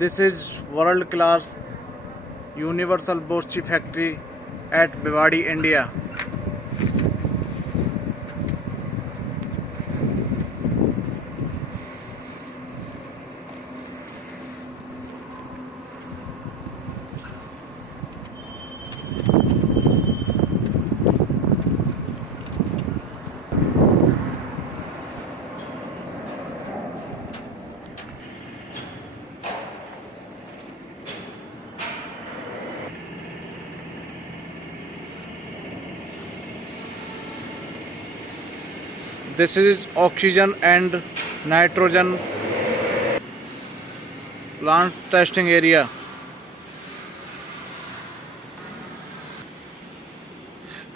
This is world-class Universal Boschy factory at Bhiwadi, India. This is oxygen and nitrogen plant testing area.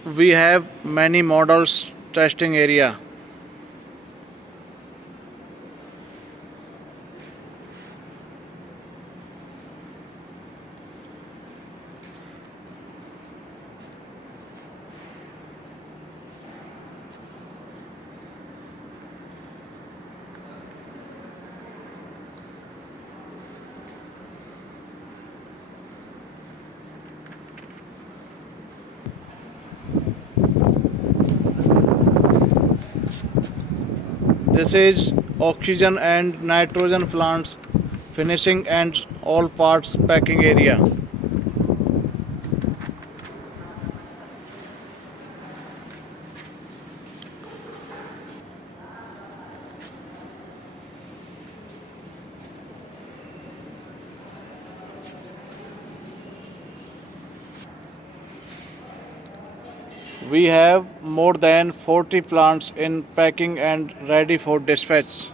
We have many models testing area. This is oxygen and nitrogen plants finishing and all parts packing area. We have more than 40 plants in packing and ready for dispatch.